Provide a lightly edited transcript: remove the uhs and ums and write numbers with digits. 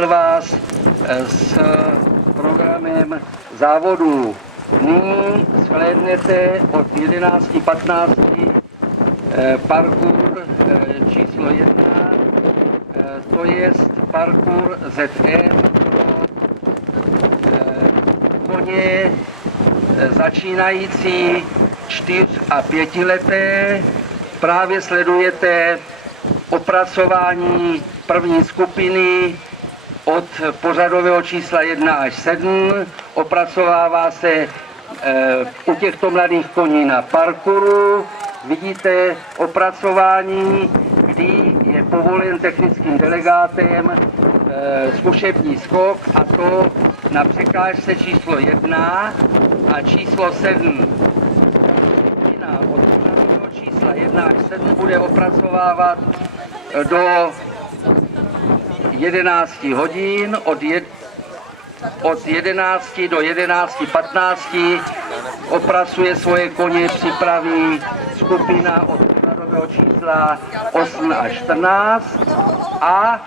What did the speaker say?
vás s programem závodů. Nyní shlédnete od 11:15 parkour číslo 1, to je parkour ZM pro koně začínající 4- a 5leté. Právě sledujete opracování první skupiny od pořadového čísla 1 až 7. Opracovává se u těchto mladých koní na parkouru. Vidíte opracování, kdy je povolen technickým delegátem zkušební skok, a to na překážce číslo 1 a číslo 7. Skupina od pořadového čísla 1 až 7 bude opracovávat do 11 hodin, od 11 do 11:15 opracuje svoje koně, připraví skupina od pořadového čísla 8 až 14 a